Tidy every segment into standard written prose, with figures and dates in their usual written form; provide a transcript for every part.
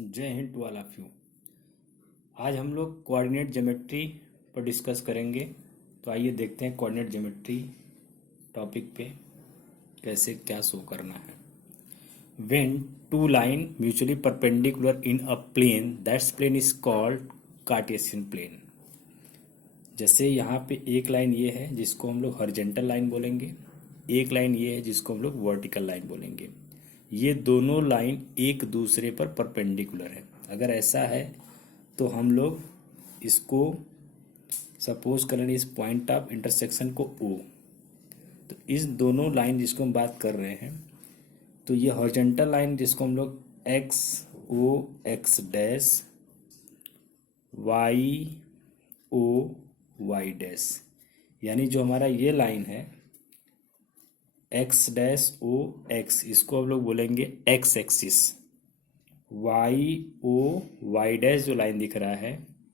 जय हिंद to all of you. आज हम लोग कोऑर्डिनेट ज्योमेट्री पर डिस्कस करेंगे। तो आइए देखते हैं कोऑर्डिनेट ज्योमेट्री टॉपिक पे कैसे क्या शो करना है। When two line mutually perpendicular in a plane that's plane is called Cartesian plane. जैसे यहाँ पे एक लाइन ये है जिसको हम लोग हॉरिजॉन्टल लाइन बोलेंगे, एक लाइन ये है जिसको हम लोग वर्टिकल लाइन बोलेंगे। ये दोनों लाइन एक दूसरे पर परपेंडिकुलर है। अगर ऐसा है तो हम लोग इसको सपोज करें इस पॉइंट ऑफ इंटरसेक्शन को O। तो इस दोनों लाइन जिसको हम बात कर रहे हैं, तो ये हॉरिजॉन्टल लाइन जिसको हम लोग X O X dash Y O Y dash, यानी जो हमारा ये लाइन है एक्स डैश ओ एक्स, इसको हम लोग बोलेंगे X axis. Y O Y dash जो लाइन दिख रहा है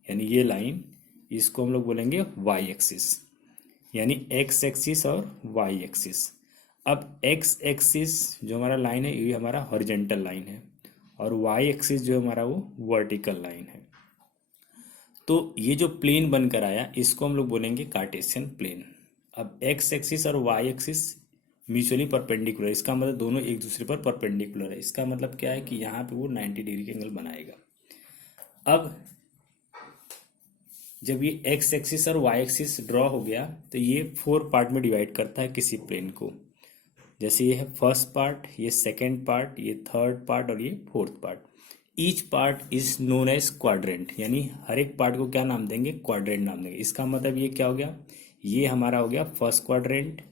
यानी ये लाइन, इसको हम लोग बोलेंगे वाई एक्सिस, यानी एक्स एक्सिस और वाई एक्सिस। अब एक्स एक्सिस जो हमारा लाइन है ये हमारा हॉरिजॉन्टल लाइन है और वाई एक्सिस जो हमारा वो वर्टिकल लाइन है। तो ये जो प्लेन बनकर आया इसको हम लोग बोलेंगे कार्टेशियन प्लेन। अब एक्स एक्सिस और वाई एक्सिस म्यूचुअली परपेंडिकुलर, इसका मतलब दोनों एक दूसरे पर परपेंडिकुलर है। इसका मतलब क्या है कि यहाँ पे वो 90 डिग्री के एंगल बनाएगा। अब जब ये एक्स एक्सिस और वाई एक्सिस ड्रॉ हो गया तो ये 4 पार्ट में डिवाइड करता है किसी प्लेन को। जैसे ये है फर्स्ट पार्ट, ये सेकेंड पार्ट, ये थर्ड पार्ट और ये fourth part. Each part is known as quadrant, यानी हर एक पार्ट को क्या नाम देंगे? क्वाड्रेंट नाम देंगे। इसका मतलब ये क्या हो गया? ये हमारा हो गया फर्स्ट क्वाड्रेंट,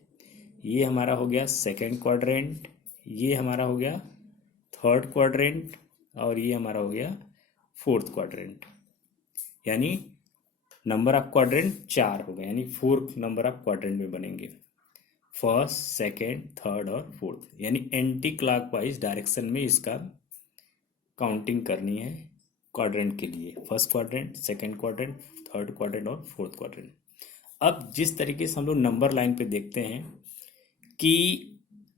ये हमारा हो गया सेकेंड क्वाड्रेंट, ये हमारा हो गया थर्ड क्वाड्रेंट और ये हमारा हो गया फोर्थ क्वाड्रेंट। यानी नंबर ऑफ क्वाड्रेंट 4 हो गए, यानी 4 नंबर ऑफ क्वाड्रेंट में बनेंगे, फर्स्ट सेकेंड थर्ड और फोर्थ। यानी एंटी क्लॉकवाइज डायरेक्शन में इसका काउंटिंग करनी है क्वाड्रेंट के लिए, first quadrant, second quadrant, third quadrant और फोर्थ क्वाड्रेंट। अब जिस तरीके से हम लोग नंबर लाइन पे देखते हैं कि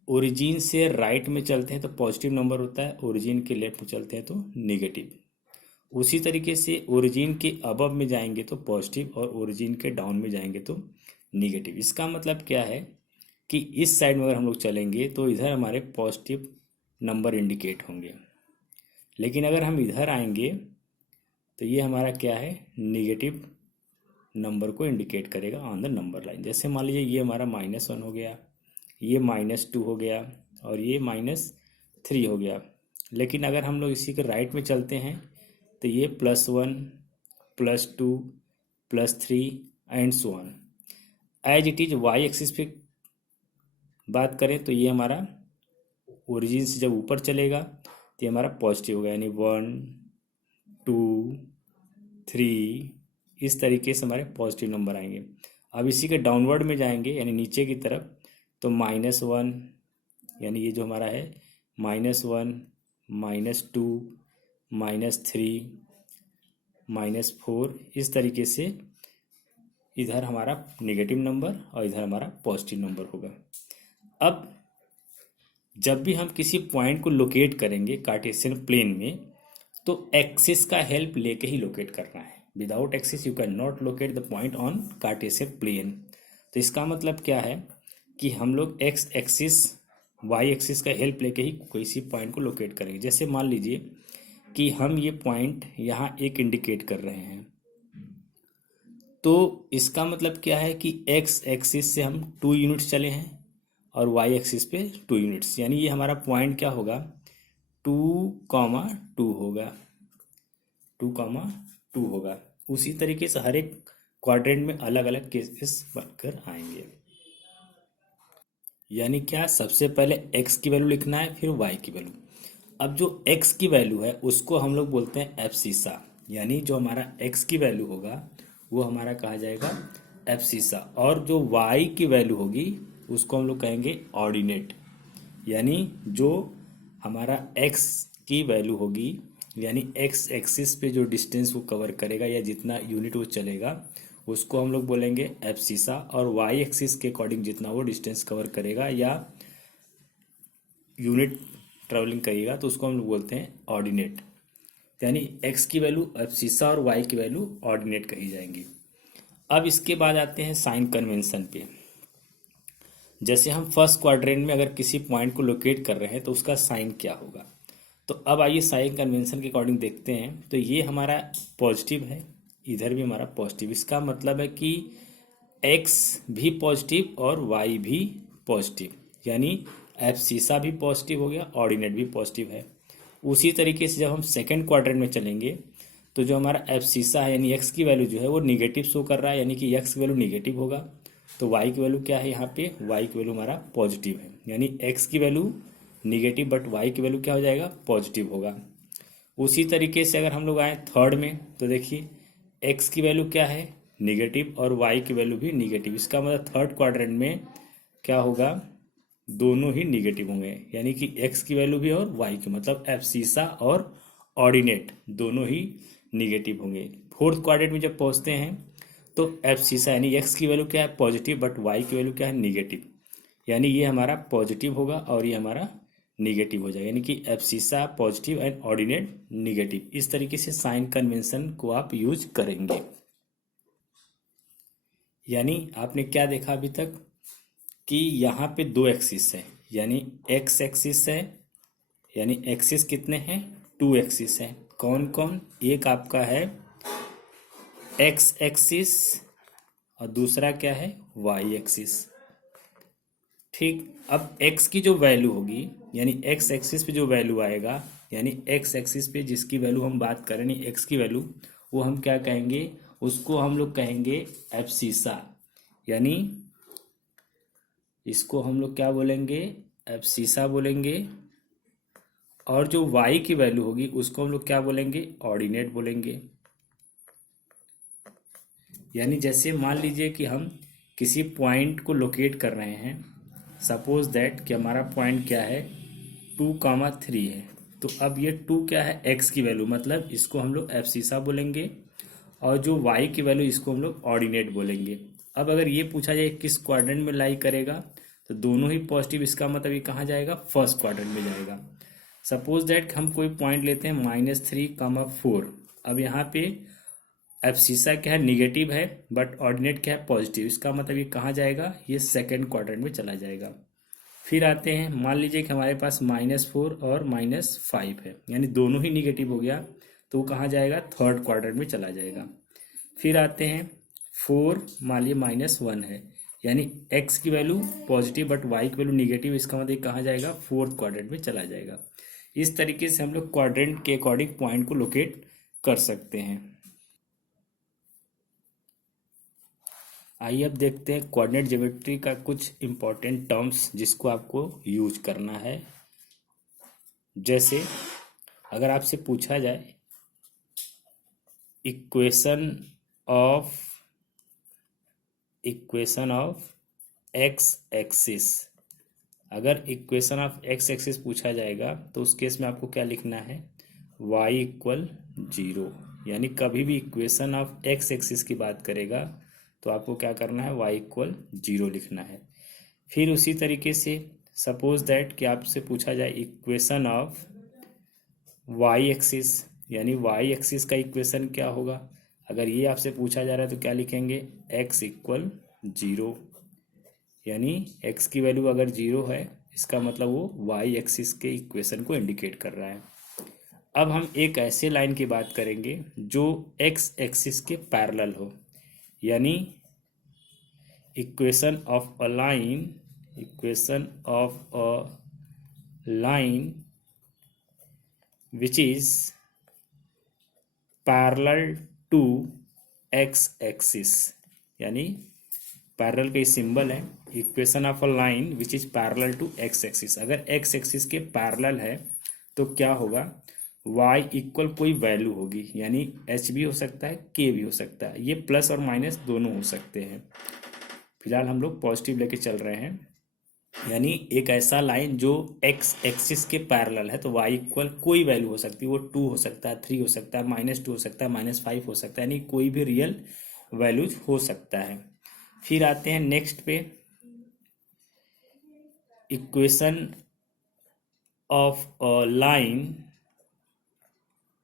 ओरिजिन से राइट में चलते हैं तो पॉजिटिव नंबर होता है, ओरिजिन के लेफ्ट में चलते हैं तो नेगेटिव। उसी तरीके से ओरिजिन के अबव में जाएंगे तो पॉजिटिव और ओरिजिन के डाउन में जाएंगे तो नेगेटिव। इसका मतलब क्या है कि इस साइड में अगर हम लोग चलेंगे तो इधर हमारे पॉजिटिव नंबर इंडिकेट होंगे, लेकिन अगर हम इधर आएंगे तो ये हमारा क्या है? नेगेटिव नंबर को इंडिकेट करेगा ऑन द नंबर लाइन। जैसे मान लीजिए ये हमारा -1 हो गया, ये -2 हो गया और ये -3 हो गया। लेकिन अगर हम लोग इसी के राइट में चलते हैं तो ये +1 +2 +3 and so on. As it is Y axis पे बात करें तो ये हमारा ओरिजिन से जब ऊपर चलेगा तो ये हमारा पॉजिटिव होगा, यानी 1 2 3 इस तरीके से हमारे पॉजिटिव नंबर आएंगे। अब इसी के डाउनवर्ड में जाएंगे यानी नीचे की तरफ तो -1, यानी ये जो हमारा है -1 -2 -3 -4, इस तरीके से इधर हमारा नेगेटिव नंबर और इधर हमारा पॉजिटिव नंबर होगा। अब जब भी हम किसी पॉइंट को लोकेट करेंगे कार्टेशियन प्लेन में तो एक्सिस का हेल्प लेके ही लोकेट करना है। Without axis you can not locate the point on Cartesian plane. तो इसका मतलब क्या है कि हम लोग एक्स एक्सिस वाई एक्सिस का हेल्प लेके ही किसी पॉइंट को लोकेट करेंगे। जैसे मान लीजिए कि हम ये पॉइंट यहाँ एक इंडिकेट कर रहे हैं, तो इसका मतलब क्या है कि एक्स एक्सिस से हम 2 यूनिट्स चले हैं और वाई एक्सिस पे 2 यूनिट्स, यानी ये हमारा पॉइंट क्या होगा? 2,2 होगा, 2,2 होगा। उसी तरीके से हर एक क्वाड्रेंट में अलग अलग केसेस बनकर आएंगे। यानी क्या? सबसे पहले x की वैल्यू लिखना है फिर y की वैल्यू। अब जो x की वैल्यू है उसको हम लोग बोलते हैं एब्सिसा, यानी जो हमारा x की वैल्यू होगा वो हमारा कहा जाएगा एब्सिसा, और जो y की वैल्यू होगी उसको हम लोग कहेंगे ऑर्डिनेट। यानी जो हमारा x की वैल्यू होगी, यानी x एक्सिस पे जो डिस्टेंस वो कवर करेगा या जितना यूनिट वो चलेगा उसको हम लोग बोलेंगे एब्सिसा, और y एक्सिस के अकॉर्डिंग जितना वो डिस्टेंस कवर करेगा या यूनिट ट्रेवलिंग करिएगा तो उसको हम लोग बोलते हैं ऑर्डिनेट। यानी x की वैल्यू एब्सिसा और y की वैल्यू ऑर्डिनेट कही जाएंगी। अब इसके बाद आते हैं साइन कन्वेंशन पे। जैसे हम फर्स्ट क्वाड्रेंट में अगर किसी पॉइंट को लोकेट कर रहे हैं तो उसका साइन क्या होगा। तो अब आइए साइन कन्वेंशन के अकॉर्डिंग देखते हैं। तो ये हमारा पॉजिटिव है, इधर भी हमारा पॉजिटिव, इसका मतलब है कि x भी पॉजिटिव और y भी पॉजिटिव, यानी एब्सिसा भी पॉजिटिव हो गया, ऑर्डिनेट भी पॉजिटिव है। उसी तरीके से जब हम सेकेंड क्वाड्रेंट में चलेंगे तो जो हमारा एब्सिसा है यानी x की वैल्यू जो है वो निगेटिव शो कर रहा है, यानी कि x की वैल्यू निगेटिव होगा। तो y की वैल्यू क्या है, यहाँ पे y की वैल्यू हमारा पॉजिटिव है, यानी x की वैल्यू निगेटिव बट y की वैल्यू क्या हो जाएगा, पॉजिटिव होगा। उसी तरीके से अगर हम लोग आए थर्ड में तो देखिए x की वैल्यू क्या है, निगेटिव, और y की वैल्यू भी निगेटिव। इसका मतलब थर्ड क्वाड्रेंट में क्या होगा, दोनों ही निगेटिव होंगे, यानी कि x की वैल्यू भी और y की, मतलब एब्सिसा और ऑर्डिनेट दोनों ही निगेटिव होंगे। फोर्थ क्वाड्रेंट में जब पहुंचते हैं तो एब्सिसा यानी x की वैल्यू क्या है, पॉजिटिव, बट y की वैल्यू क्या है, निगेटिव, यानी ये हमारा पॉजिटिव होगा और ये हमारा निगेटिव हो जाएगा, यानी कि abscissa positive and ordinate negative. इस तरीके से साइन कन्वेंशन को आप यूज करेंगे। यानी आपने क्या देखा अभी तक कि यहाँ पे दो एक्सिस है, यानी एक्स एक्सिस है, यानी एक्सिस कितने हैं, टू एक्सिस है। कौन कौन, एक आपका है एक्स एक्सिस और दूसरा क्या है, वाई एक्सिस। ठीक, अब x की जो वैल्यू होगी, यानी x एक्सिस पे जो वैल्यू आएगा, यानी x एक्सिस पे जिसकी वैल्यू हम बात करें, नहीं x की वैल्यू, वो हम क्या कहेंगे, उसको हम लोग कहेंगे एब्सिसा, यानी इसको हम लोग क्या बोलेंगे, एब्सिसा बोलेंगे। और जो y की वैल्यू होगी उसको हम लोग क्या बोलेंगे, ऑर्डिनेट बोलेंगे। यानी जैसे मान लीजिए कि हम किसी पॉइंट को लोकेट कर रहे हैं, सपोज दैट कि हमारा पॉइंट क्या है, 2,3 है। तो अब ये 2 क्या है, x की वैल्यू, मतलब इसको हम लोग एब्सिसा बोलेंगे, और जो y की वैल्यू इसको हम लोग ऑर्डिनेट बोलेंगे। अब अगर ये पूछा जाए किस क्वाड्रेंट में लाई करेगा, तो दोनों ही पॉजिटिव, इसका मतलब ये कहाँ जाएगा, फर्स्ट क्वाड्रेंट में जाएगा। सपोज दैट हम कोई पॉइंट लेते हैं -3,4। अब यहाँ पे एब्सिसा क्या है, निगेटिव है, बट ऑर्डिनेट क्या है, पॉजिटिव, इसका मतलब ये कहाँ जाएगा, ये सेकेंड क्वाड्रेंट में चला जाएगा। फिर आते हैं, मान लीजिए कि हमारे पास -4 और -5 है, यानी दोनों ही निगेटिव हो गया, तो वो कहाँ जाएगा, थर्ड क्वाड्रेंट में चला जाएगा। फिर आते हैं 4, मान लीजिए -1 है, यानी x की वैल्यू पॉजिटिव बट y की वैल्यू निगेटिव, इसका मतलब कहाँ जाएगा, फोर्थ क्वाड्रेंट में चला जाएगा। इस तरीके से हम लोग क्वाड्रेंट के अकॉर्डिंग पॉइंट को लोकेट कर सकते हैं। आइए अब देखते हैं कोऑर्डिनेट ज्योमेट्री का कुछ इंपॉर्टेंट टर्म्स जिसको आपको यूज करना है। जैसे अगर आपसे पूछा जाए इक्वेशन ऑफ एक्स एक्सिस, अगर इक्वेशन ऑफ एक्स एक्सिस पूछा जाएगा तो उस केस में आपको क्या लिखना है, y इक्वल 0, यानी कभी भी इक्वेशन ऑफ एक्स एक्सिस की बात करेगा तो आपको क्या करना है, y इक्वल 0 लिखना है। फिर उसी तरीके से सपोज दैट कि आपसे पूछा जाए इक्वेशन ऑफ y एक्सिस, यानी y एक्सिस का इक्वेशन क्या होगा, अगर ये आपसे पूछा जा रहा है तो क्या लिखेंगे, x इक्वल 0, यानी x की वैल्यू अगर 0 है इसका मतलब वो y एक्सिस के इक्वेशन को इंडिकेट कर रहा है। अब हम एक ऐसे लाइन की बात करेंगे जो x एक्सिस के पैरेलल हो, यानी equation of a line which is parallel to x axis, यानी पैरेलल का सिंबल है, equation of a line which is parallel to x axis. अगर x एक्सिस के पैरेलल है तो क्या होगा, y इक्वल कोई वैल्यू होगी, यानी h भी हो सकता है, k भी हो सकता है, ये प्लस और माइनस दोनों हो सकते हैं। फिलहाल हम लोग पॉजिटिव लेके चल रहे हैं, यानी एक ऐसा लाइन जो x एक्सिस के पैरेलल है, तो y इक्वल कोई वैल्यू हो सकती है, वो 2 हो सकता है, 3 हो सकता है, -2 हो सकता है, -5 हो सकता है, यानी कोई भी रियल वैल्यूज हो सकता है। फिर आते हैं नेक्स्ट पे, equation of a line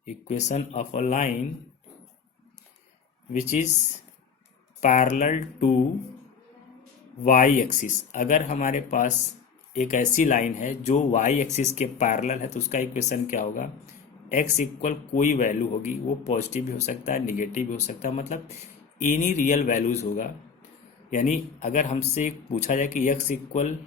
equation of a line which is parallel to Y axis. अगर हमारे पास एक ऐसी लाइन है जो वाई एक्सिस के पैरेलल है तो उसका इक्वेशन क्या होगा, एक्स इक्वल कोई वैल्यू होगी, वो पॉजिटिव भी हो सकता है, निगेटिव भी हो सकता है, मतलब एनी रियल वैल्यूज होगा। यानी अगर हमसे पूछा जाए कि एक्स इक्वल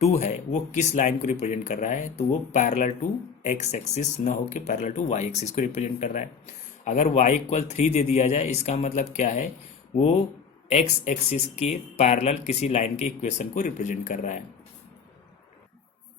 2 है, वो किस लाइन को रिप्रेजेंट कर रहा है, तो वो पैरेलल टू एक्स एक्सिस न हो के पैरेलल टू वाई एक्सिस को रिप्रेजेंट कर रहा है। अगर वाई इक्वल 3 दे दिया जाए, इसका मतलब क्या है, वो एक्स एक्सिस के पैरेलल किसी लाइन के इक्वेशन को रिप्रेजेंट कर रहा है।